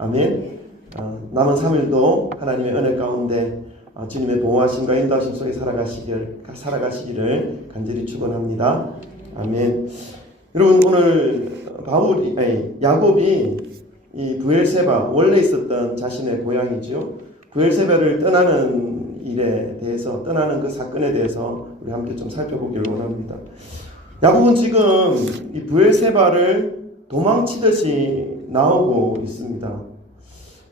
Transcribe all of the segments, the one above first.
아멘. 남은 3일도 하나님의 은혜 가운데 주님의 보호하심과 인도하심 속에 살아가시기를 간절히 축원합니다. 아멘. 여러분, 오늘 야곱이 이 브엘세바, 원래 있었던 자신의 고향이죠. 브엘세바를 떠나는 일에 대해서, 떠나는 그 사건에 대해서 우리 함께 좀 살펴보기를 원합니다. 야곱은 지금 이 브엘세바를 도망치듯이 나오고 있습니다.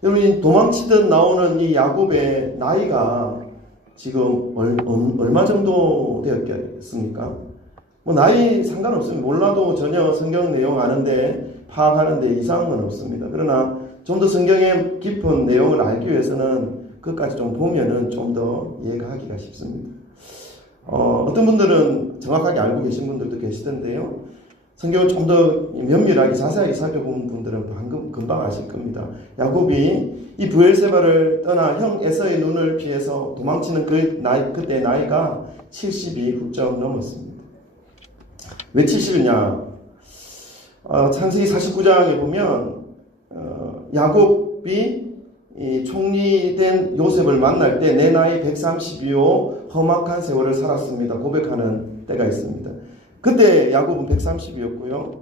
여러분, 도망치듯 나오는 이 야곱의 나이가 지금 얼마 정도 되었겠습니까? 뭐 나이 상관없습니다. 몰라도 전혀 성경 내용 아는데 파악하는데 이상은 없습니다. 그러나 좀 더 성경의 깊은 내용을 알기 위해서는 그것까지 좀 보면은 좀 더 이해가 하기가 쉽습니다. 어떤 분들은 정확하게 알고 계신 분들도 계시던데요. 성경을 좀 더 면밀하게 자세하게 살펴본 분들은 금방 아실 겁니다. 야곱이 이 브엘세바를 떠나 형 에서의 눈을 피해서 도망치는 그때 나이가 70이 훌쩍 넘었습니다. 왜 70이냐? 창세기 49장에 보면 야곱이 이 총리된 요셉을 만날 때 내 나이 130이요 험악한 세월을 살았습니다. 고백하는 때가 있습니다. 그때 야곱은 130이었고요.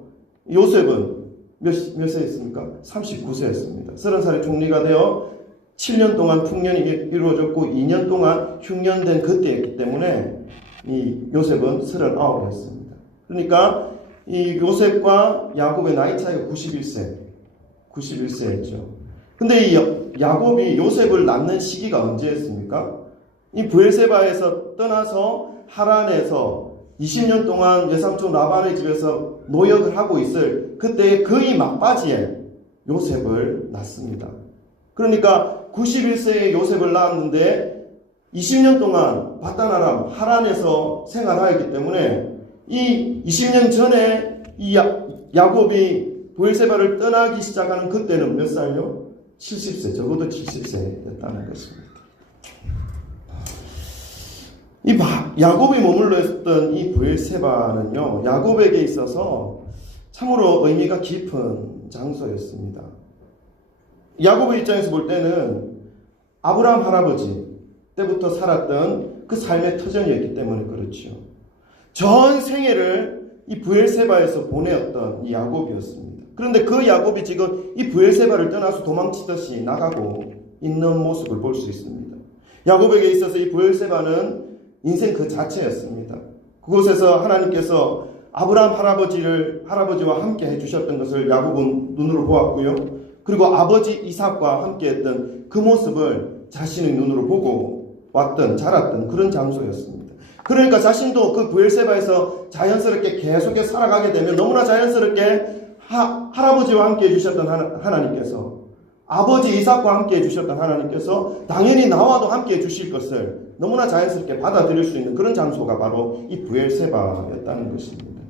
요셉은 몇 세였습니까? 39세였습니다. 30살에 총리가 되어 7년 동안 풍년이 이루어졌고 2년 동안 흉년된 그때였기 때문에 이 요셉은 39이었습니다. 그러니까 이 요셉과 야곱의 나이 차이가 91세였죠. 근데 이 야곱이 요셉을 낳는 시기가 언제였습니까? 이 브엘세바에서 떠나서 하란에서 20년 동안 외삼촌 라반의 집에서 노역을 하고 있을 그때의 거의 막바지에 요셉을 낳습니다. 그러니까 91세의 요셉을 낳았는데 20년 동안 바단-아람 하란에서 생활하였기 때문에 이 20년 전에 이 야곱이 브엘세바를 떠나기 시작하는 그때는 몇 살요? 70세, 적어도 70세였다는 것입니다. 이 야곱이 머물러 있었던 이 브엘세바는요, 야곱에게 있어서 참으로 의미가 깊은 장소였습니다. 야곱의 입장에서 볼 때는 아브라함 할아버지 때부터 살았던 그 삶의 터전이었기 때문에 그렇죠. 전 생애를 이 브엘세바에서 보내었던 이 야곱이었습니다. 그런데 그 야곱이 지금 이 브엘세바를 떠나서 도망치듯이 나가고 있는 모습을 볼 수 있습니다. 야곱에게 있어서 이 브엘세바는 인생 그 자체였습니다. 그곳에서 하나님께서 아브라함 할아버지와 함께 해주셨던 것을 야곱은 눈으로 보았고요. 그리고 아버지 이삭과 함께 했던 그 모습을 자신의 눈으로 보고 자랐던 그런 장소였습니다. 그러니까 자신도 그 브엘세바에서 자연스럽게 계속해서 살아가게 되면 너무나 자연스럽게 할아버지와 함께 해주셨던 하나님께서, 아버지 이삭과 함께 해주셨던 하나님께서 당연히 나와도 함께 해주실 것을 너무나 자연스럽게 받아들일 수 있는 그런 장소가 바로 이 브엘세바였다는 것입니다.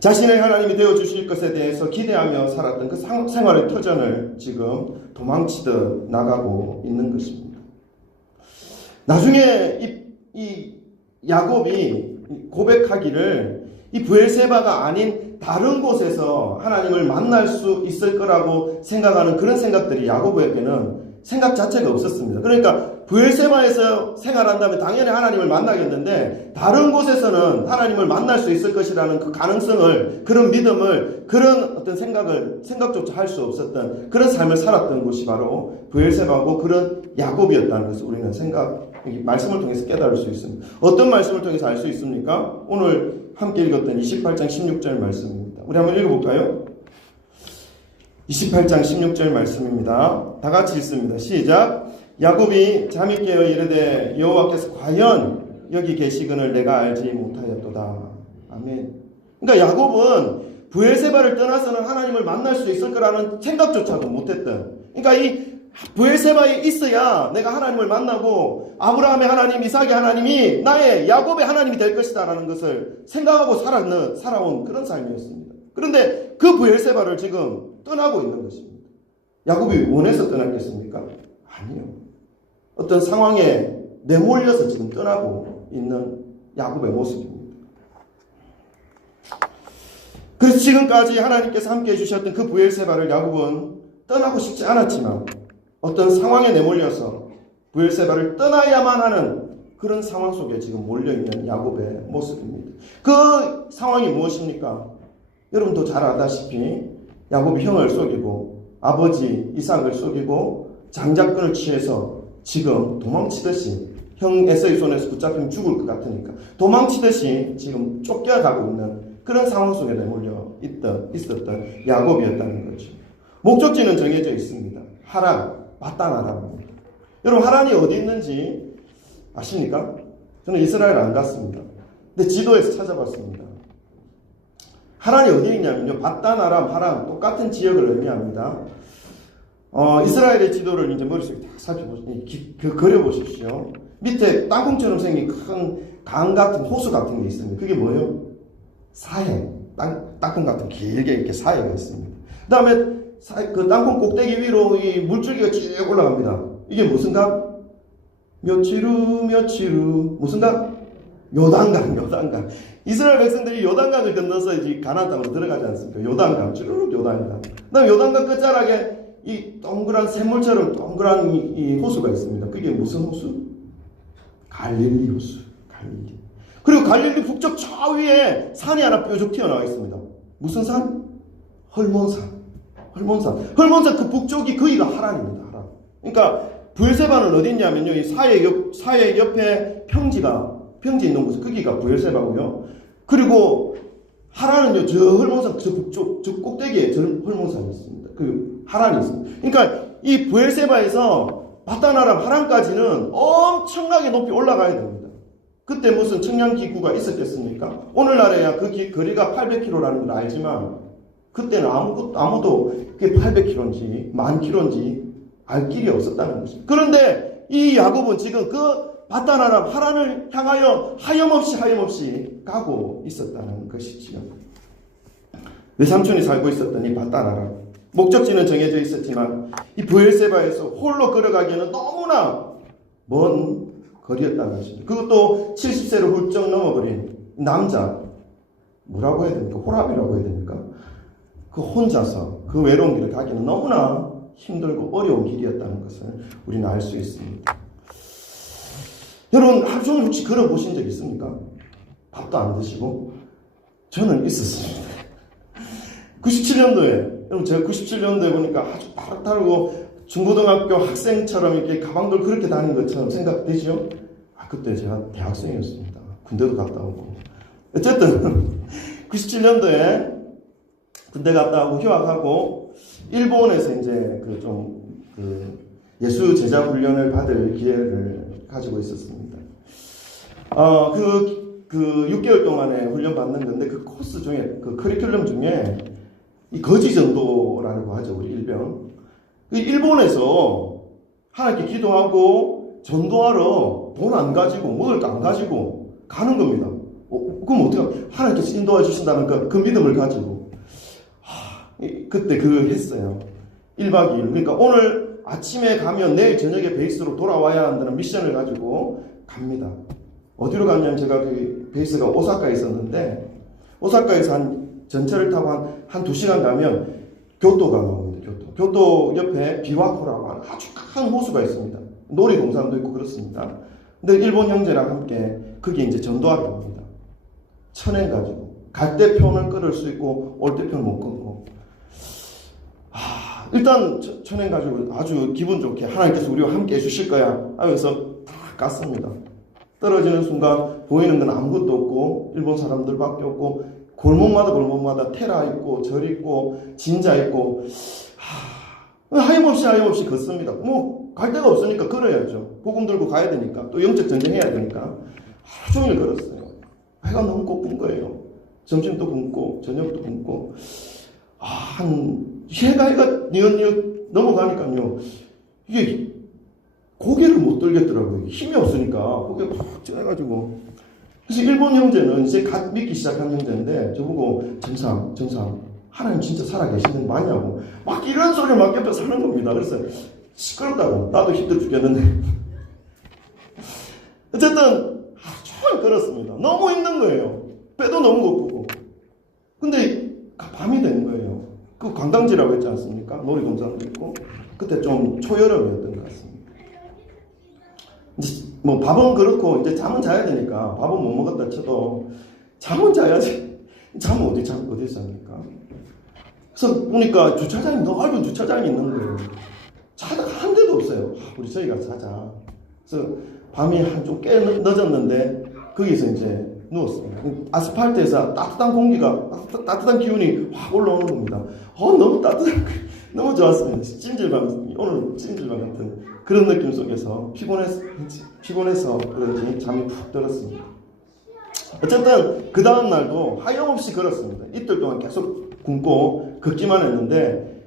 자신의 하나님이 되어주실 것에 대해서 기대하며 살았던 그 생활의 터전을 지금 도망치듯 나가고 있는 것입니다. 나중에 이 야곱이 고백하기를 이 브엘세바가 아닌 다른 곳에서 하나님을 만날 수 있을 거라고 생각하는 그런 생각들이 야곱에게는 생각 자체가 없었습니다. 그러니까 브엘세바에서 생활한다면 당연히 하나님을 만나겠는데 다른 곳에서는 하나님을 만날 수 있을 것이라는 그 가능성을, 그런 믿음을, 그런 어떤 생각조차 할 수 없었던 그런 삶을 살았던 곳이 바로 브엘세바고 그런 야곱이었다는 것을 우리는 말씀을 통해서 깨달을 수 있습니다. 어떤 말씀을 통해서 알 수 있습니까? 오늘 함께 읽었던 28장 16절 말씀입니다. 우리 한번 읽어볼까요? 28장 16절 말씀입니다. 다 같이 읽습니다. 시작. 야곱이 잠이 깨어 이르되 여호와께서 과연 여기 계시거늘 내가 알지 못하였도다. 아멘. 그러니까 야곱은 브엘세바를 떠나서는 하나님을 만날 수 있을 거라는 생각조차도 못했던, 그러니까 이 브엘세바에 있어야 내가 하나님을 만나고 아브라함의 하나님, 이삭의 하나님이 나의 야곱의 하나님이 될 것이다 라는 것을 생각하고 살아온 그런 삶이었습니다. 그런데 그 브엘세바를 지금 떠나고 있는 것입니다. 야곱이 원해서 떠났겠습니까? 아니요. 어떤 상황에 내몰려서 지금 떠나고 있는 야곱의 모습입니다. 그래서 지금까지 하나님께서 함께 해주셨던 그 브엘세바를 야곱은 떠나고 싶지 않았지만 어떤 상황에 내몰려서 브엘세바를 떠나야만 하는 그런 상황 속에 지금 몰려있는 야곱의 모습입니다. 그 상황이 무엇입니까? 여러분도 잘 알다시피 야곱이 형을 속이고 아버지 이삭을 속이고 장자권을 취해서 지금 도망치듯이 형 에서의 손에서 붙잡히면 죽을 것 같으니까 도망치듯이 지금 쫓겨가고 있는 그런 상황 속에 내몰려 있었던 야곱이었다는 거죠. 목적지는 정해져 있습니다. 하란, 바단 아람입니다. 여러분 하란이 어디 있는지 아십니까? 저는 이스라엘 안 갔습니다. 근데 지도에서 찾아봤습니다. 하란이 어디에 있냐면요. 바단 아람, 하란 똑같은 지역을 의미합니다. 이스라엘의 지도를 이제 머릿속에 다 살펴보시고 그려보십시오. 밑에 땅콩처럼 생긴 큰 강 같은 호수 같은 게 있습니다. 그게 뭐예요? 사해. 땅콩 같은 길게 이렇게 사해가 있습니다. 그 다음에 그 땅콩 꼭대기 위로 이 물줄기가 쭉 올라갑니다. 이게 무슨 강? 며칠 후 무슨 강? 요단강. 이스라엘 백성들이 요단강을 건너서 이제 가나안 땅으로 들어가지 않습니까? 요단강, 쭈르륵 요단강. 그다음 요단강 끝자락에 이 동그란 샘물처럼 동그란 이 호수가 있습니다. 그게 무슨 호수? 갈릴리 호수. 갈릴리. 그리고 갈릴리 북쪽 저 위에 산이 하나 뾰족 튀어나와 있습니다. 무슨 산? 헐몬산. 헐몬산 그 북쪽이 거기가 하란입니다. 하란. 그러니까 브엘세바는 어디 있냐면요. 이 사해 옆에 평지 있는 곳, 거기가 브엘세바고요. 그리고 하란은요, 저 헐몬산, 저 북쪽, 저 꼭대기에 저 헐몬산이 있습니다. 그 하란이 있습니다. 그러니까 이 브엘세바에서 바단 아람 하란까지는 엄청나게 높이 올라가야 됩니다. 그때 무슨 측량기구가 있었겠습니까? 오늘날에야 그 거리가 800km라는 걸 알지만 그때는 아무도 그게 800km인지 10,000km인지 알 길이 없었다는 것입니다. 그런데 이 야곱은 지금 그 바단 아람 하란을 향하여 하염없이 가고 있었다는 것이지요. 외삼촌이 살고 있었던 이 바단 아람, 목적지는 정해져 있었지만 이 브엘세바에서 홀로 걸어가기에는 너무나 먼 거리였다는 것입니다. 그것도 70세를 훌쩍 넘어버린 남자, 뭐라고 해야 됩니까? 호랍이라고 해야 됩니까? 그 혼자서 그 외로운 길을 가기는 너무나 힘들고 어려운 길이었다는 것을 우리는 알 수 있습니다. 여러분 하루 종일 혹시 걸어보신 적 있습니까? 밥도 안 드시고? 저는 있었습니다. 97년도에 여러분 제가 97년도에 보니까 아주 빠르고 중고등학교 학생처럼 이렇게 가방들 그렇게 다닌 것처럼 생각되죠? 그때 제가 대학생이었습니다. 군대도 갔다 오고. 어쨌든 97년도에 군대 갔다 오고 휴학하고 일본에서 이제 예수 제자 훈련을 받을 기회를 가지고 있었습니다. 그 6개월 동안에 훈련 받는 건데 그 코스 중에 그 커리큘럼 중에 이 거지 전도라고 하죠. 우리 일병. 일본에서 하나님께 기도하고 전도하러 돈 안 가지고 먹을 거 안 가지고 가는 겁니다. 그럼 어떻게 하나님께서 인도해 주신다는 그 믿음을 가지고 그때 했어요. 1박 2일. 그러니까 오늘 아침에 가면 내일 저녁에 베이스로 돌아와야 한다는 미션을 가지고 갑니다. 어디로 갔냐면 제가 그 베이스가 오사카에 있었는데 오사카에서 전철을 타고 한 2시간 가면 교토가 나옵니다. 교토 옆에 비와코라고 하는 아주 큰 호수가 있습니다. 놀이동산도 있고 그렇습니다. 근데 일본 형제랑 함께 거기에 이제 전도하러 갑니다. 1,000엔 가지고 갈 때 편을 끊을 수 있고 올 때 편 못 끊고 일단 1,000엔 가지고 아주 기분 좋게 하나님께서 우리와 함께 해주실 거야 하면서 다 깠습니다. 떨어지는 순간 보이는 건 아무것도 없고 일본 사람들밖에 없고 골목마다 테라 있고 절 있고 진자 있고 하염없이 걷습니다. 뭐 갈 데가 없으니까 걸어야죠. 복음 들고 가야 되니까 또 영적 전쟁해야 되니까 하루 종일 걸었어요. 배가 너무 고픈 거예요. 점심도 굶고 저녁도 굶고 해가 뉘엿뉘엿 넘어가니까요. 이게 고개를 못 들겠더라고요. 힘이 없으니까 고개가 팍 쪄가지고. 그래서 일본 형제는 이제 갓 믿기 시작한 형제인데 저보고 정상 하나님 진짜 살아계시는 거 맞냐고 막 이런 소리를 막 옆에서 하는 겁니다. 그래서 시끄럽다고 나도 힘들어 죽겠는데 어쨌든 종일 걸었습니다. 너무 힘든 거예요. 배도 너무 고프고. 근데 밤이 된 거예요. 그 관광지라고 했지 않습니까? 놀이동산도 있고. 그때 좀 초여름이었던 것 같습니다. 이제 뭐 밥은 그렇고 이제 잠은 자야 되니까 밥은 못 먹었다 쳐도 잠은 자야지. 잠은 어디 삽니까? 그래서 보니까 주차장이 넓은 주차장이 있는 거예요. 차가 한 대도 없어요. 우리 저희가 자자. 그래서 밤이 좀 꽤 늦었는데 거기서 이제 누웠습니다. 아스팔트에서 따뜻한 공기가, 따뜻한 기운이 확 올라오는 겁니다. 너무 따뜻한, 너무 좋았어요. 찜질방, 오늘 찜질방 같은 그런 느낌 속에서 피곤해서 그런지 잠이 푹 들었습니다. 어쨌든 그 다음 날도 하염없이 걸었습니다. 이틀 동안 계속 굶고 걷기만 했는데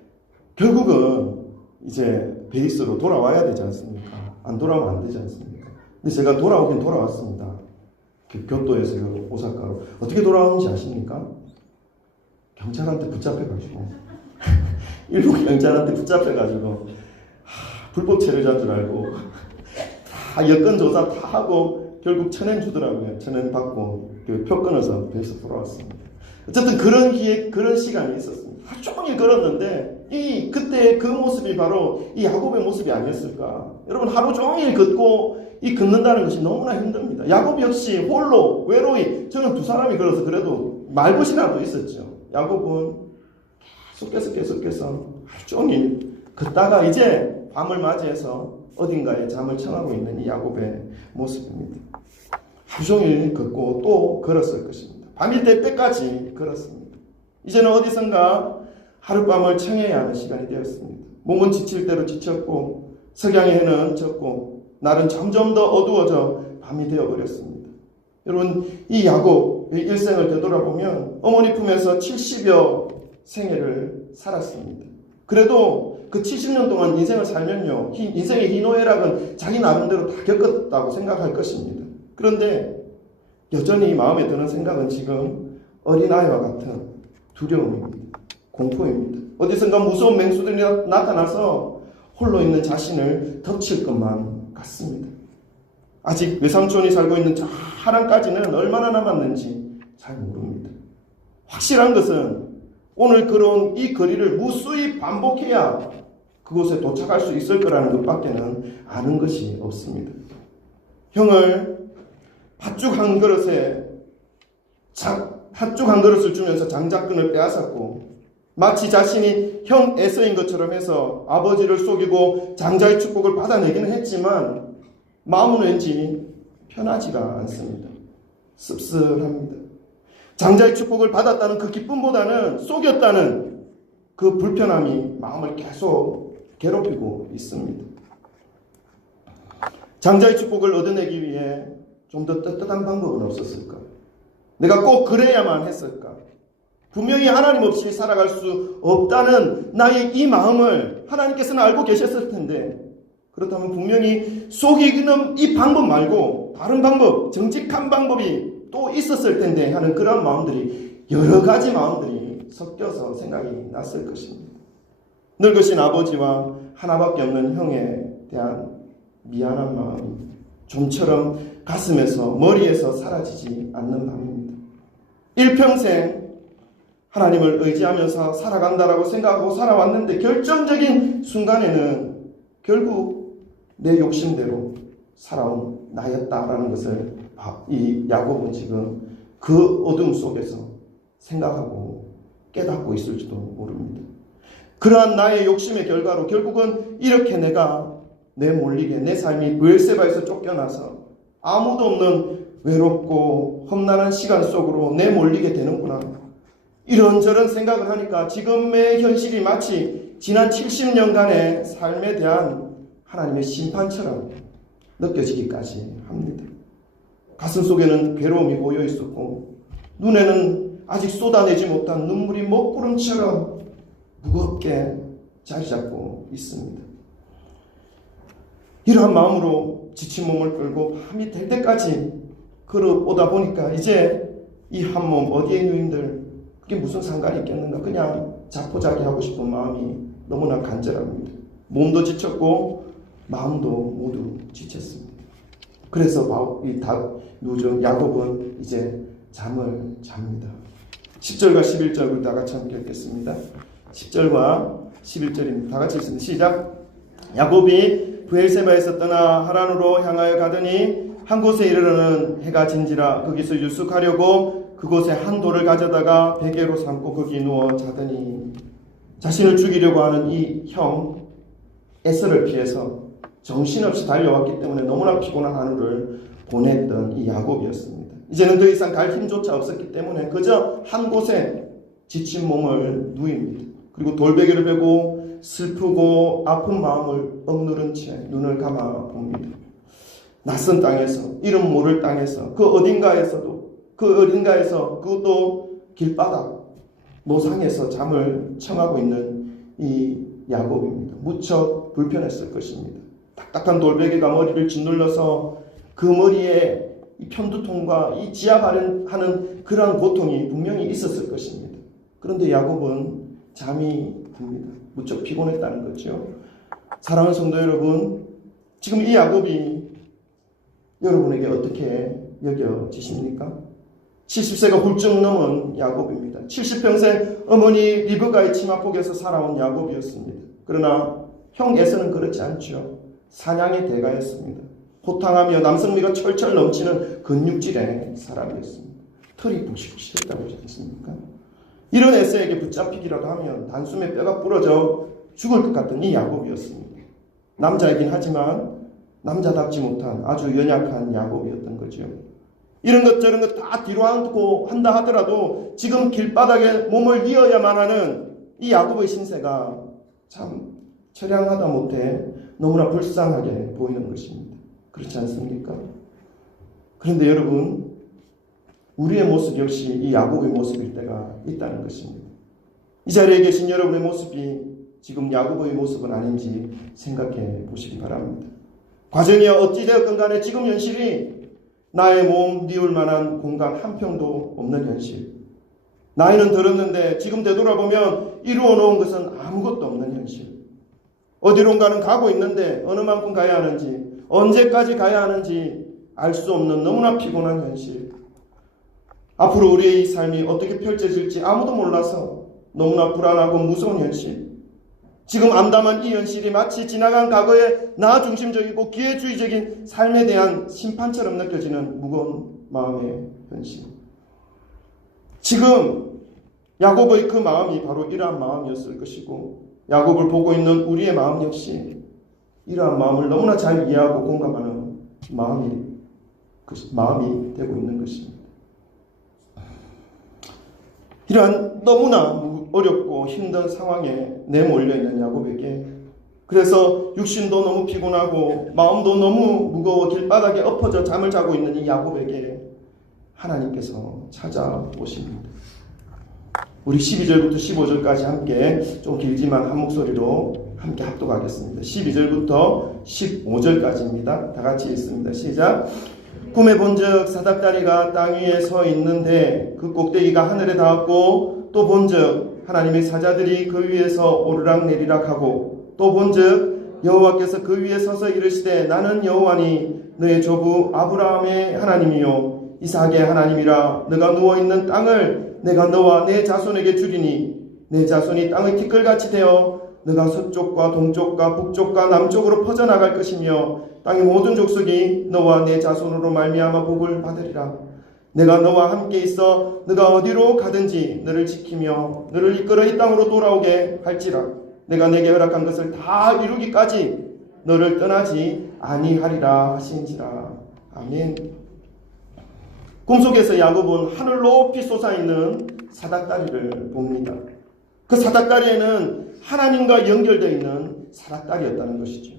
결국은 이제 베이스로 돌아와야 되지 않습니까? 안 돌아오면 안 되지 않습니까? 근데 제가 돌아오긴 돌아왔습니다. 교토에서 오사카로. 어떻게 돌아오는지 아십니까? 경찰한테 붙잡혀가지고 일본 경찰한테 붙잡혀가지고 불법 체류자인 줄 알고 다 여권 조사 다 하고 결국 1,000엔 주더라고요. 1,000엔 받고 그 표 끊어서 배에서 돌아왔습니다. 어쨌든 그런 그런 시간이 있었습니다. 하루 종일 걸었는데 그때 그 모습이 바로 이 야곱의 모습이 아니었을까? 여러분 하루 종일 걷고 걷는다는 것이 너무나 힘듭니다. 야곱 역시 홀로 외로이 저는 두 사람이 걸어서 그래도 말벗이라도 있었죠. 야곱은 계속해서 하루 종일 걷다가 이제 밤을 맞이해서 어딘가에 잠을 청하고 있는 이 야곱의 모습입니다. 하루 종일 걷고 또 걸었을 것입니다. 밤이 될 때까지 걸었습니다. 이제는 어디선가 하룻밤을 청해야 하는 시간이 되었습니다. 몸은 지칠 대로 지쳤고 석양의 해는 졌고 날은 점점 더 어두워져 밤이 되어버렸습니다. 여러분 이 야곱의 일생을 되돌아보면 어머니 품에서 70여 생애를 살았습니다. 그래도 그 70년 동안 인생을 살면요 인생의 희노애락은 자기 나름대로 다 겪었다고 생각할 것입니다. 그런데 여전히 마음에 드는 생각은 지금 어린아이와 같은 두려움입니다. 공포입니다. 어디선가 무서운 맹수들이 나타나서 홀로 있는 자신을 덮칠 것만 같습니다. 아직 외삼촌이 살고 있는 저 하란까지는 얼마나 남았는지 잘 모릅니다. 확실한 것은 오늘 걸어온 이 거리를 무수히 반복해야 그곳에 도착할 수 있을 거라는 것밖에는 아는 것이 없습니다. 형을 팥죽 한 그릇을 주면서 장작끈을 빼앗았고 마치 자신이 형 에서인 것처럼 해서 아버지를 속이고 장자의 축복을 받아내기는 했지만 마음은 왠지 편하지가 않습니다. 씁쓸합니다. 장자의 축복을 받았다는 그 기쁨보다는 속였다는 그 불편함이 마음을 계속 괴롭히고 있습니다. 장자의 축복을 얻어내기 위해 좀 더 떳떳한 방법은 없었을까? 내가 꼭 그래야만 했을까? 분명히 하나님 없이 살아갈 수 없다는 나의 이 마음을 하나님께서는 알고 계셨을 텐데 그렇다면 분명히 속이는 이 방법 말고 다른 방법, 정직한 방법이 또 있었을 텐데 하는 그런 마음들이 여러 가지 마음들이 섞여서 생각이 났을 것입니다. 늙으신 아버지와 하나밖에 없는 형에 대한 미안한 마음이 좀처럼 가슴에서 머리에서 사라지지 않는 밤입니다. 일평생 하나님을 의지하면서 살아간다라고 생각하고 살아왔는데 결정적인 순간에는 결국 내 욕심대로 살아온 나였다라는 것을 이 야곱은 지금 그 어둠 속에서 생각하고 깨닫고 있을지도 모릅니다. 그러한 나의 욕심의 결과로 결국은 이렇게 내가 내몰리게 내 삶이 브엘세바에서 쫓겨나서 아무도 없는 외롭고 험난한 시간 속으로 내몰리게 되는구나. 이런저런 생각을 하니까 지금의 현실이 마치 지난 70년간의 삶에 대한 하나님의 심판처럼 느껴지기까지 합니다. 가슴 속에는 괴로움이 고여 있었고 눈에는 아직 쏟아내지 못한 눈물이 먹구름처럼 무겁게 자리 잡고 있습니다. 이러한 마음으로 지친 몸을 끌고 밤이 될 때까지 걸어오다 보니까 이제 이 한 몸 어디에 누인들 그게 무슨 상관이 있겠는가. 그냥 자포자기 하고 싶은 마음이 너무나 간절합니다. 몸도 지쳤고 마음도 모두 지쳤습니다. 그래서 야곱은 이제 잠을 잡니다. 10절과 11절을 다 같이 함께 읽겠습니다. 10절과 11절입니다. 다 같이 읽습니다. 시작. 야곱이 브엘세바에서 떠나 하란으로 향하여 가더니 한 곳에 이르러는 해가 진지라 거기서 유숙하려고 그곳에 한 돌을 가져다가 베개로 삼고 거기 누워 자더니 자신을 죽이려고 하는 이 형 에서를 피해서 정신없이 달려왔기 때문에 너무나 피곤한 하루를 보냈던 이 야곱이었습니다. 이제는 더 이상 갈 힘조차 없었기 때문에 그저 한 곳에 지친 몸을 누입니다. 그리고 돌베개를 베고 슬프고 아픈 마음을 억누른 채 눈을 감아 봅니다. 낯선 땅에서, 이름 모를 땅에서, 그 어딘가에서 그것도 길바닥 노상에서 잠을 청하고 있는 이 야곱입니다. 무척 불편했을 것입니다. 딱딱한 돌베개가 머리를 짓눌러서 그 머리에 이 편두통과 이 지압하는 그러한 고통이 분명히 있었을 것입니다. 그런데 야곱은 잠이 듭니다. 무척 피곤했다는 거죠. 사랑하는 성도 여러분, 지금 이 야곱이 여러분에게 어떻게 여겨지십니까? 70세가 훌쩍 넘은 야곱입니다. 70평생 어머니 리브가의 치마폭에서 살아온 야곱이었습니다. 그러나 형 에서는 그렇지 않죠. 사냥의 대가였습니다. 호탕하며 남성미가 철철 넘치는 근육질의 사람이었습니다. 털이 부실부실했다고 하지 않습니까? 이런 에서에게 붙잡히기라도 하면 단숨에 뼈가 부러져 죽을 것 같던 이 야곱이었습니다. 남자이긴 하지만 남자답지 못한 아주 연약한 야곱이었던 거죠. 이런 것 저런 것 다 뒤로 안고 한다 하더라도 지금 길바닥에 몸을 뉘어야만 하는 이 야곱의 신세가 참 처량하다 못해 너무나 불쌍하게 보이는 것입니다. 그렇지 않습니까? 그런데 여러분, 우리의 모습 역시 이 야곱의 모습일 때가 있다는 것입니다. 이 자리에 계신 여러분의 모습이 지금 야곱의 모습은 아닌지 생각해 보시기 바랍니다. 과정이 어찌되었건 간에 지금 현실이 나의 몸 뉘울 만한 공간 한 평도 없는 현실. 나이는 들었는데 지금 되돌아보면 이루어 놓은 것은 아무것도 없는 현실. 어디론가는 가고 있는데 어느 만큼 가야 하는지, 언제까지 가야 하는지 알 수 없는 너무나 피곤한 현실. 앞으로 우리의 삶이 어떻게 펼쳐질지 아무도 몰라서 너무나 불안하고 무서운 현실. 지금 암담한 이 현실이 마치 지나간 과거의 나 중심적이고 기회주의적인 삶에 대한 심판처럼 느껴지는 무거운 마음의 현실. 지금 야곱의 그 마음이 바로 이러한 마음이었을 것이고, 야곱을 보고 있는 우리의 마음 역시 이러한 마음을 너무나 잘 이해하고 공감하는 마음이 되고 있는 것입니다. 이러한 너무나 어렵고 힘든 상황에 내몰려 있는 야곱에게, 그래서 육신도 너무 피곤하고 마음도 너무 무거워 길바닥에 엎어져 잠을 자고 있는 이 야곱에게 하나님께서 찾아오십니다. 우리 12절부터 15절까지 함께, 좀 길지만 한 목소리로 함께 합독하겠습니다. 12절부터 15절까지입니다. 다 같이 읽습니다. 시작. 꿈에 본즉 사닥다리가 땅 위에 서 있는데 그 꼭대기가 하늘에 닿았고, 또 본즉 하나님의 사자들이 그 위에서 오르락내리락 하고, 또 본즉 여호와께서 그 위에 서서 이르시되 나는 여호와니 너의 조부 아브라함의 하나님이요 이삭의 하나님이라. 너가 누워있는 땅을 내가 너와 내 자손에게 주리니 내 자손이 땅의 티끌같이 되어 너가 서쪽과 동쪽과 북쪽과 남쪽으로 퍼져나갈 것이며 땅의 모든 족속이 너와 내 자손으로 말미암아 복을 받으리라. 내가 너와 함께 있어 너가 어디로 가든지 너를 지키며 너를 이끌어 이 땅으로 돌아오게 할지라. 내가 내게 허락한 것을 다 이루기까지 너를 떠나지 아니하리라 하신지라. 아멘. 꿈속에서 야곱은 하늘 높이 솟아있는 사닥다리를 봅니다. 그 사닥다리에는 하나님과 연결되어 있는 사닥다리였다는 것이죠.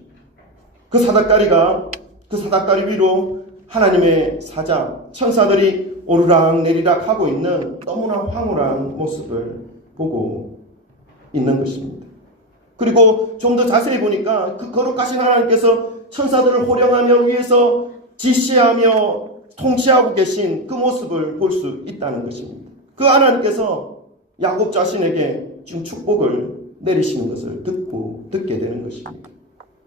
그 사닥다리 위로 하나님의 사자, 천사들이 오르락 내리락 하고 있는 너무나 황홀한 모습을 보고 있는 것입니다. 그리고 좀 더 자세히 보니까 그 거룩하신 하나님께서 천사들을 호령하며 위에서 지시하며 통치하고 계신 그 모습을 볼 수 있다는 것입니다. 그 하나님께서 야곱 자신에게 지금 축복을 내리시는 것을 듣게 되는 것입니다.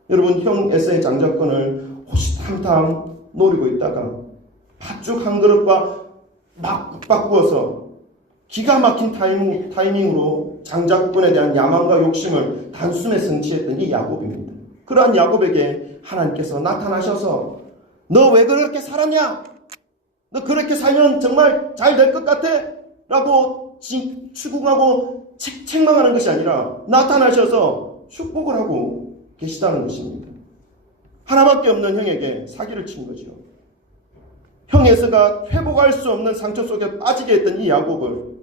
여러분, 형 에서의 장자권을 호시탐탐 노리고 있다가 팥죽 한 그릇과 막 바꾸어서 기가 막힌 타이밍으로 장자권에 대한 야망과 욕심을 단숨에 성취했던 이 야곱입니다. 그러한 야곱에게 하나님께서 나타나셔서 너 왜 그렇게 살았냐? 너 그렇게 살면 정말 잘 될 것 같아? 라고 추궁하고 책망하는 것이 아니라 나타나셔서 축복을 하고 계시다는 것입니다. 하나밖에 없는 형에게 사기를 친 거죠. 형에서가 회복할 수 없는 상처 속에 빠지게 했던 이 야곱을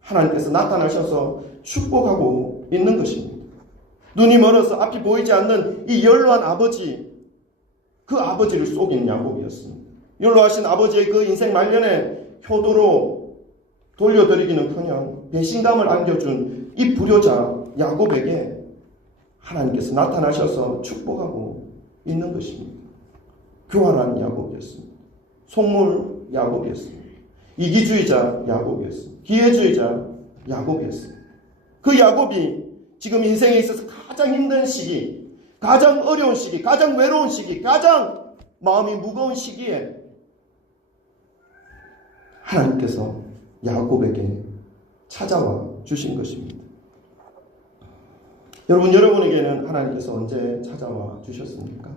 하나님께서 나타나셔서 축복하고 있는 것입니다. 눈이 멀어서 앞이 보이지 않는 이 연로한 아버지, 그 아버지를 속인 야곱이었습니다. 연로하신 아버지의 그 인생 말년에 효도로 돌려드리기는커녕 배신감을 안겨준 이 불효자 야곱에게 하나님께서 나타나셔서 축복하고 있는 것입니다. 교활한 야곱이었습니다. 속물 야곱이었습니다. 이기주의자 야곱이었습니다. 기회주의자 야곱이었습니다. 그 야곱이 지금 인생에 있어서 가장 힘든 시기, 가장 어려운 시기, 가장 외로운 시기, 가장 마음이 무거운 시기에 하나님께서 야곱에게 찾아와 주신 것입니다. 여러분에게는 하나님께서 언제 찾아와 주셨습니까?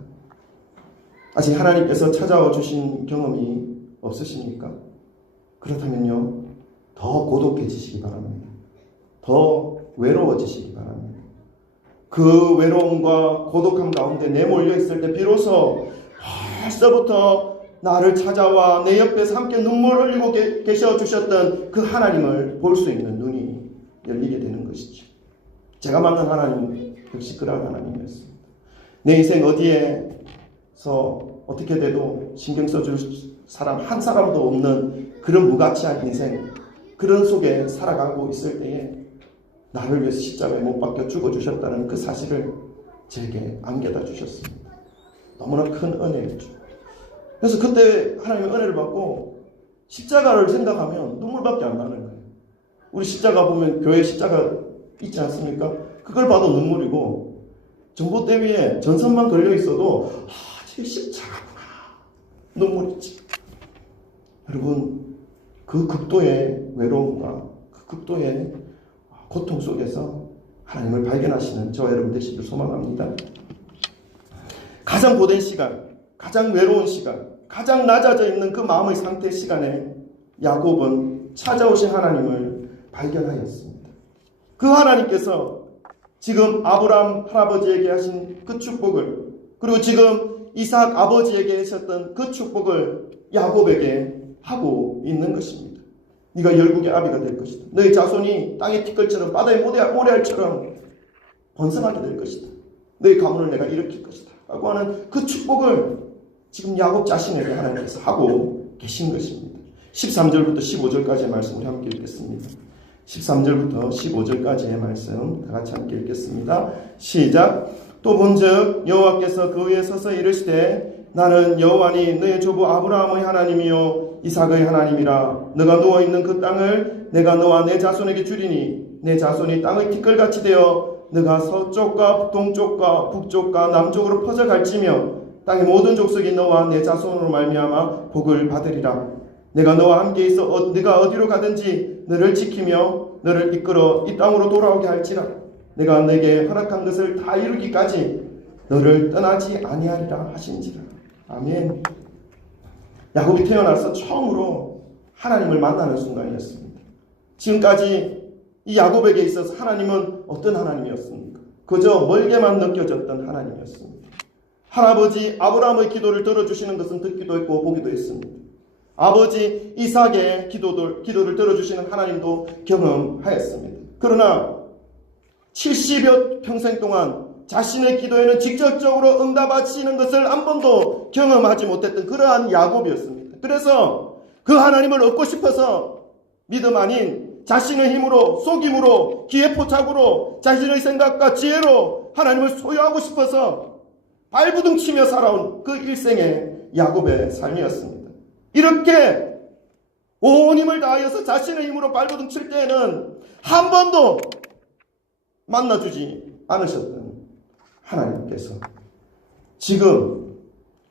아직 하나님께서 찾아와 주신 경험이 없으십니까? 그렇다면요, 더 고독해지시기 바랍니다. 더 외로워지시기 바랍니다. 그 외로움과 고독함 가운데 내몰려 있을 때 비로소 벌써부터 나를 찾아와 내 옆에서 함께 눈물을 흘리고 계셔 주셨던 그 하나님을 볼 수 있는 눈이 열리게 되는 것이죠. 제가 만난 하나님 역시 그러한 하나님이었습니다. 내 인생 어디에서 어떻게 돼도 신경 써줄 사람 한 사람도 없는 그런 무가치한 인생, 그런 속에 살아가고 있을 때에 나를 위해서 십자가에 못 박혀 죽어주셨다는 그 사실을 제게 안겨다 주셨습니다. 너무나 큰 은혜였죠. 그래서 그때 하나님의 은혜를 받고 십자가를 생각하면 눈물밖에 안 나는 거예요. 우리 십자가 보면 교회 십자가 있지 않습니까? 그걸 봐도 눈물이고, 전봇대 위에 전선만 걸려 있어도 제 십자가구나 눈물이지. 여러분, 그 극도의 외로움과 그 극도의 고통 속에서 하나님을 발견하시는 저와 여러분 되시길 소망합니다. 가장 고된 시간, 가장 외로운 시간, 가장 낮아져 있는 그 마음의 상태 시간에 야곱은 찾아오신 하나님을 발견하였습니다. 그 하나님께서 지금 아브라함 할아버지에게 하신 그 축복을, 그리고 지금 이삭 아버지에게 하셨던 그 축복을 야곱에게 하고 있는 것입니다. 네가 열국의 아비가 될 것이다. 너의 자손이 땅의 티끌처럼 바다의 모래알처럼 번성하게 될 것이다. 너의 가문을 내가 일으킬 것이다 라고 하는 그 축복을 지금 야곱 자신에게 하나님께서 하고 계신 것입니다. 13절부터 15절까지의 말씀을 함께 읽겠습니다. 13절부터 15절까지의 말씀 다 같이 함께 읽겠습니다. 시작. 또 본즉 여호와께서 그 위에 서서 이르시되 나는 여호와니 너의 조부 아브라함의 하나님이요 이삭의 하나님이라. 너가 누워있는 그 땅을 내가 너와 내 자손에게 주리니 내 자손이 땅의 티끌같이 되어 너가 서쪽과 동쪽과 북쪽과 남쪽으로 퍼져갈지며 땅의 모든 족속이 너와 내 자손으로 말미암아 복을 받으리라. 내가 너와 함께 있어 네가 어디로 가든지 너를 지키며 너를 이끌어 이 땅으로 돌아오게 할지라. 내가 네게 허락한 것을 다 이루기까지 너를 떠나지 아니하리라 하신지라. 아멘. 야곱이 태어나서 처음으로 하나님을 만나는 순간이었습니다. 지금까지 이 야곱에게 있어서 하나님은 어떤 하나님이었습니까? 그저 멀게만 느껴졌던 하나님이었습니다. 할아버지 아브라함의 기도를 들어주시는 것은 듣기도 했고 보기도 했습니다. 아버지 이삭의 기도를 들어주시는 하나님도 경험하였습니다. 그러나 70여 평생 동안 자신의 기도에는 직접적으로 응답하시는 것을 한 번도 경험하지 못했던 그러한 야곱이었습니다. 그래서 그 하나님을 얻고 싶어서 믿음 아닌 자신의 힘으로, 속임으로, 기회포착으로, 자신의 생각과 지혜로 하나님을 소유하고 싶어서 발부둥치며 살아온 그 일생의 야곱의 삶이었습니다. 이렇게 온 힘을 다하여서 자신의 힘으로 발버둥칠 때에는 한 번도 만나주지 않으셨던 하나님께서 지금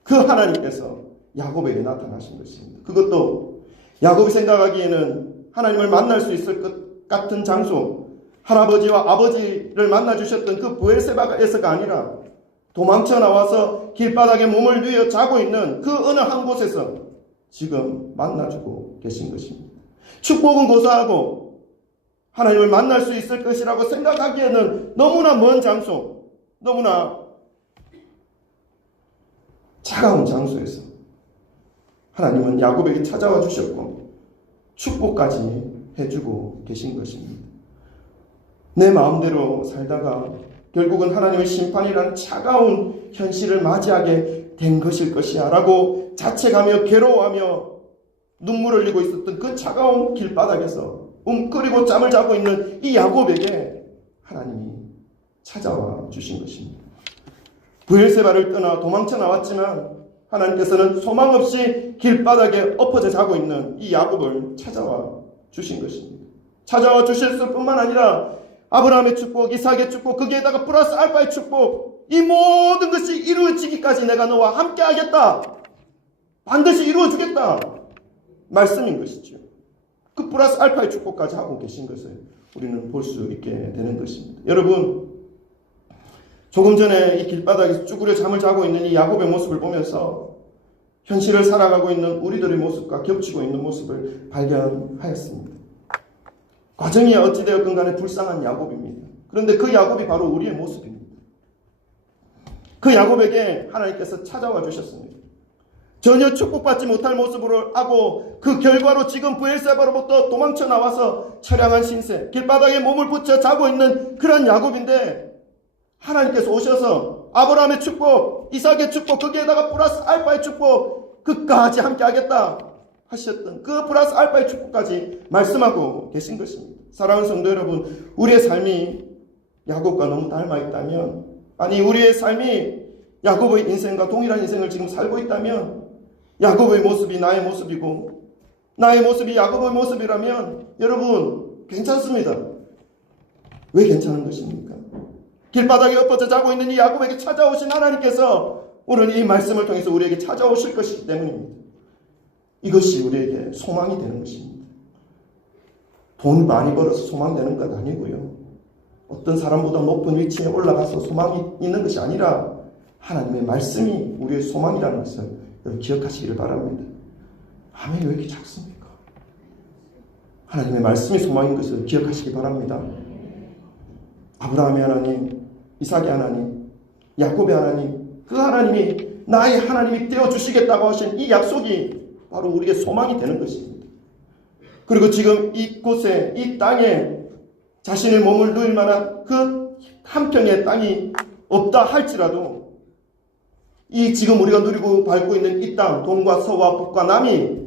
그 하나님께서 야곱에게 나타나신 것입니다. 그것도 야곱이 생각하기에는 하나님을 만날 수 있을 것 같은 장소, 할아버지와 아버지를 만나주셨던 그 브엘세바에서가 아니라 도망쳐 나와서 길바닥에 몸을 누여 자고 있는 그 어느 한 곳에서 지금 만나주고 계신 것입니다. 축복은 고사하고 하나님을 만날 수 있을 것이라고 생각하기에는 너무나 먼 장소, 너무나 차가운 장소에서 하나님은 야곱에게 찾아와 주셨고 축복까지 해주고 계신 것입니다. 내 마음대로 살다가 결국은 하나님의 심판이란 차가운 현실을 맞이하게 된 것일 것이야 라고 자책하며 괴로워하며 눈물을 흘리고 있었던 그 차가운 길바닥에서 웅크리고 잠을 자고 있는 이 야곱에게 하나님이 찾아와 주신 것입니다. 브엘세바를 떠나 도망쳐 나왔지만 하나님께서는 소망 없이 길바닥에 엎어져 자고 있는 이 야곱을 찾아와 주신 것입니다. 찾아와 주셨을 뿐만 아니라 아브라함의 축복, 이삭의 축복, 거기에다가 플러스 알파의 축복, 이 모든 것이 이루어지기까지 내가 너와 함께 하겠다. 반드시 이루어주겠다. 말씀인 것이죠. 그 플러스 알파의 축복까지 하고 계신 것을 우리는 볼 수 있게 되는 것입니다. 여러분, 조금 전에 이 길바닥에서 쭈그려 잠을 자고 있는 이 야곱의 모습을 보면서 현실을 살아가고 있는 우리들의 모습과 겹치고 있는 모습을 발견하였습니다. 과정이 어찌되었건 간에 불쌍한 야곱입니다. 그런데 그 야곱이 바로 우리의 모습입니다. 그 야곱에게 하나님께서 찾아와 주셨습니다. 전혀 축복받지 못할 모습으로 하고 그 결과로 지금 브엘세바로부터 도망쳐 나와서 처량한 신세, 길바닥에 몸을 붙여 자고 있는 그런 야곱인데 하나님께서 오셔서 아브라함의 축복, 이삭의 축복, 거기에다가 플러스 알파의 축복 끝까지 함께 하겠다 하셨던 그 플러스 알파의 축복까지 말씀하고 계신 것입니다. 사랑하는 성도 여러분, 우리의 삶이 야곱과 너무 닮아 있다면, 아니 우리의 삶이 야곱의 인생과 동일한 인생을 지금 살고 있다면, 야곱의 모습이 나의 모습이고 나의 모습이 야곱의 모습이라면 여러분 괜찮습니다. 왜 괜찮은 것입니까? 길바닥에 엎어져 자고 있는 이 야곱에게 찾아오신 하나님께서 오늘 이 말씀을 통해서 우리에게 찾아오실 것이기 때문입니다. 이것이 우리에게 소망이 되는 것입니다. 돈 많이 벌어서 소망되는 것 아니고요. 어떤 사람보다 높은 위치에 올라가서 소망이 있는 것이 아니라 하나님의 말씀이 우리의 소망이라는 것을 기억하시기를 바랍니다. 아멘. 왜 이렇게 작습니까? 하나님의 말씀이 소망인 것을 기억하시기 바랍니다. 아브라함의 하나님, 이삭의 하나님, 야곱의 하나님, 그 하나님이 나의 하나님이 되어주시겠다고 하신 이 약속이 바로 우리의 소망이 되는 것입니다. 그리고 지금 이곳에, 이 땅에 자신의 몸을 누일 만한 그 한 평의 땅이 없다 할지라도 이 지금 우리가 누리고 밟고 있는 이 땅, 동과 서와 북과 남이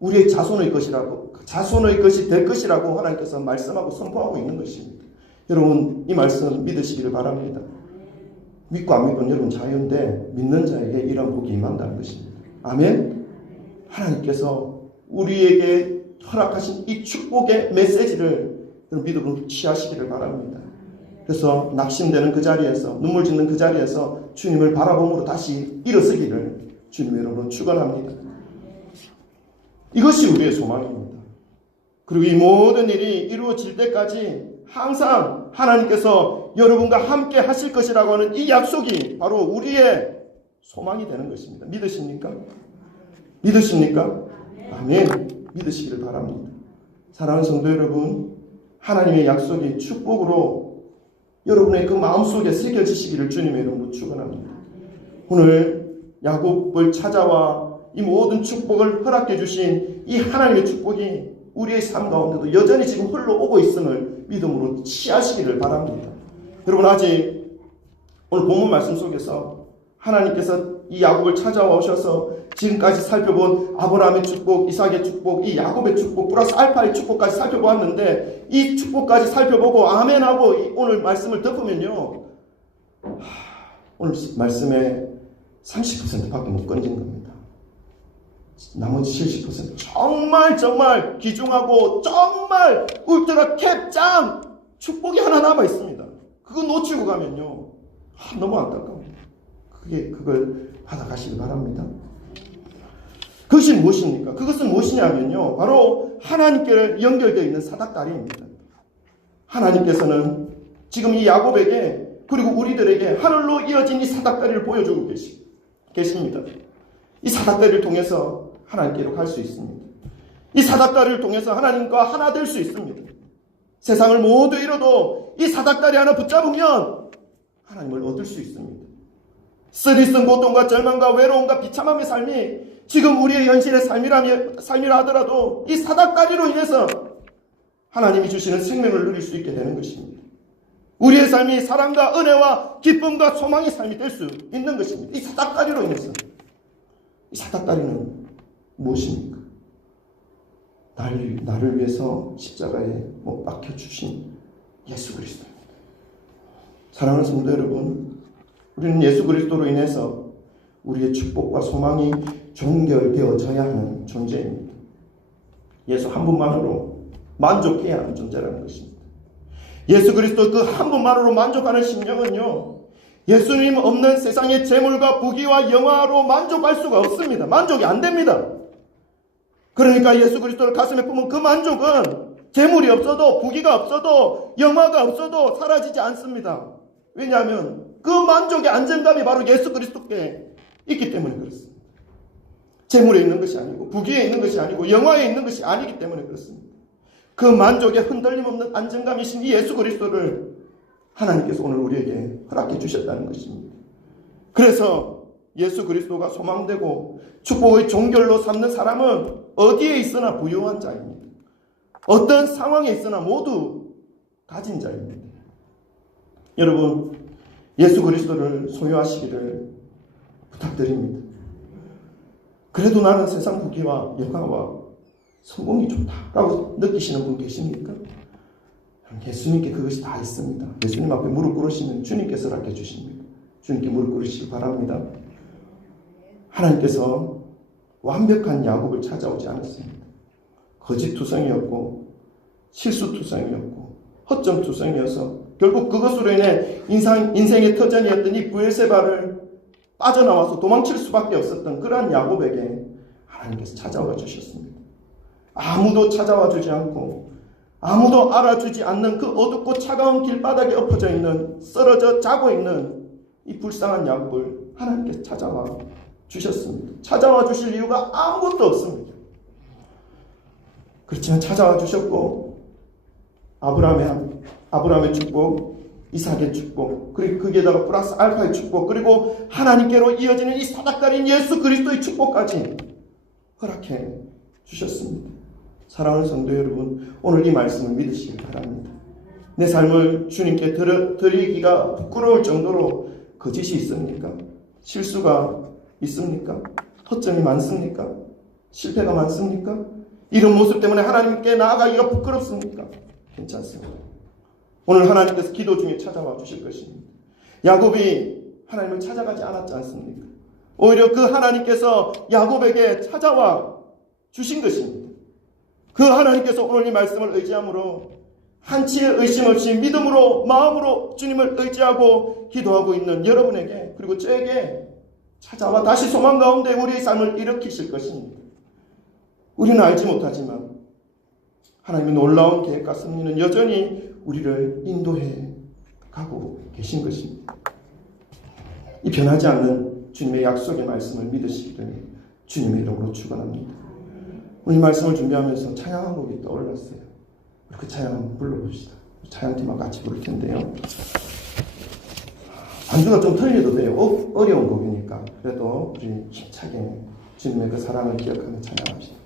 우리의 자손의 것이라고, 자손의 것이 될 것이라고 하나님께서 말씀하고 선포하고 있는 것입니다. 여러분, 이 말씀 믿으시기를 바랍니다. 믿고 안 믿고는 여러분 자유인데 믿는 자에게 이런 복이 임한다는 것입니다. 아멘. 하나님께서 우리에게 허락하신 이 축복의 메시지를 믿음으로 취하시기를 바랍니다. 그래서 낙심되는 그 자리에서, 눈물 짓는 그 자리에서 주님을 바라봄으로 다시 일어서기를 주님의 이름으로 축원합니다. 이것이 우리의 소망입니다. 그리고 이 모든 일이 이루어질 때까지 항상 하나님께서 여러분과 함께 하실 것이라고 하는 이 약속이 바로 우리의 소망이 되는 것입니다. 믿으십니까? 믿으십니까? 아멘. 믿으시기를 바랍니다. 사랑하는 성도 여러분, 하나님의 약속이 축복으로 여러분의 그 마음속에 새겨지시기를 주님의 이름으로 축원합니다. 오늘 야곱을 찾아와 이 모든 축복을 허락해 주신 이 하나님의 축복이 우리의 삶 가운데도 여전히 지금 흘러오고 있음을 믿음으로 취하시기를 바랍니다. 여러분, 아직 오늘 본문 말씀 속에서 하나님께서 이 야곱을 찾아와 오셔서 지금까지 살펴본 아브라함의 축복, 이삭의 축복, 이 야곱의 축복, 플러스 알파의 축복까지 살펴보았는데 이 축복까지 살펴보고 아멘하고 오늘 말씀을 덮으면요, 오늘 말씀의 30%밖에 못 건진 겁니다. 나머지 70% 정말 귀중하고 정말 울트라 캡짱 축복이 하나 남아 있습니다. 그거 놓치고 가면요, 너무 안타까워요. 그걸 받아가시기 바랍니다. 그것이 무엇입니까? 그것은 무엇이냐면요, 바로 하나님께 연결되어 있는 사닥다리입니다. 하나님께서는 지금 이 야곱에게 그리고 우리들에게 하늘로 이어진 이 사닥다리를 보여주고 계십니다. 이 사닥다리를 통해서 하나님께로 갈 수 있습니다. 이 사닥다리를 통해서 하나님과 하나 될 수 있습니다. 세상을 모두 잃어도 이 사닥다리 하나 붙잡으면 하나님을 얻을 수 있습니다. 쓰리쓴 고통과 절망과 외로움과 비참함의 삶이 지금 우리의 현실의 삶이라 하더라도 이 사닥다리로 인해서 하나님이 주시는 생명을 누릴 수 있게 되는 것입니다. 우리의 삶이 사랑과 은혜와 기쁨과 소망의 삶이 될 수 있는 것입니다. 이 사닥다리로 인해서. 이 사닥다리는 무엇입니까? 나를 위해서 십자가에 못 박혀주신 예수 그리스도입니다. 사랑하는 성도 여러분, 우리는 예수 그리스도로 인해서 우리의 축복과 소망이 종결되어져야 하는 존재입니다. 예수 한 분만으로 만족해야 하는 존재라는 것입니다. 예수 그리스도 그 한 분만으로 만족하는 심령은요, 예수님 없는 세상의 재물과 부귀와 영화로 만족할 수가 없습니다. 만족이 안 됩니다. 그러니까 예수 그리스도를 가슴에 품은 그 만족은 재물이 없어도, 부귀가 없어도, 영화가 없어도 사라지지 않습니다. 왜냐하면 그 만족의 안정감이 바로 예수 그리스도께 있기 때문에 그렇습니다. 재물에 있는 것이 아니고, 부귀에 있는 것이 아니고, 영화에 있는 것이 아니기 때문에 그렇습니다. 그 만족에 흔들림 없는 안정감이신 이 예수 그리스도를 하나님께서 오늘 우리에게 허락해 주셨다는 것입니다. 그래서 예수 그리스도가 소망되고 축복의 종결로 삼는 사람은 어디에 있으나 부유한 자입니다. 어떤 상황에 있으나 모두 가진 자입니다. 여러분, 예수 그리스도를 소유하시기를 부탁드립니다. 그래도 나는 세상 부귀와 영화와 성공이 좋다라고 느끼시는 분 계십니까? 예수님께 그것이 다 있습니다. 예수님 앞에 무릎 꿇으시면 주님께서 허락해 주십니다. 주님께 무릎 꿇으시기 바랍니다. 하나님께서 완벽한 야곱을 찾아오지 않았습니다. 거짓투성이었고 실수투성이었고 허점투성이어서 결국 그것으로 인해 인생의 터전이었던 이 브엘세바를 빠져나와서 도망칠 수밖에 없었던 그러한 야곱에게 하나님께서 찾아와 주셨습니다. 아무도 찾아와 주지 않고 아무도 알아주지 않는 그 어둡고 차가운 길바닥에 엎어져 있는, 쓰러져 자고 있는 이 불쌍한 야곱을 하나님께서 찾아와 주셨습니다. 찾아와 주실 이유가 아무것도 없습니다. 그렇지만 찾아와 주셨고 아브라함의 축복, 이삭의 축복, 그리고 거기에다가 플러스 알파의 축복, 그리고 하나님께로 이어지는 이 사닥다리인 예수 그리스도의 축복까지 허락해 주셨습니다. 사랑하는 성도 여러분, 오늘 이 말씀을 믿으시기 바랍니다. 내 삶을 주님께 드리기가 부끄러울 정도로 거짓이 있습니까? 실수가 있습니까? 허점이 많습니까? 실패가 많습니까? 이런 모습 때문에 하나님께 나아가기가 부끄럽습니까? 괜찮습니다. 오늘 하나님께서 기도 중에 찾아와 주실 것입니다. 야곱이 하나님을 찾아가지 않았지 않습니까? 오히려 그 하나님께서 야곱에게 찾아와 주신 것입니다. 그 하나님께서 오늘 이 말씀을 의지함으로 한치의 의심 없이 믿음으로, 마음으로 주님을 의지하고 기도하고 있는 여러분에게, 그리고 저에게 찾아와 다시 소망 가운데 우리의 삶을 일으키실 것입니다. 우리는 알지 못하지만 하나님의 놀라운 계획과 섭리는 여전히 우리를 인도해 가고 계신 것입니다. 이 변하지 않는 주님의 약속의 말씀을 믿으시기를 주님의 이름으로 축원합니다. 오늘 말씀을 준비하면서 찬양 한 곡이 떠올랐어요. 그 찬양 한번 불러봅시다. 찬양팀하고 같이 부를 텐데요. 반주가 좀 틀려도 돼요. 어려운 곡이니까. 그래도 우리 힘차게 주님의 그 사랑을 기억하며 찬양합시다.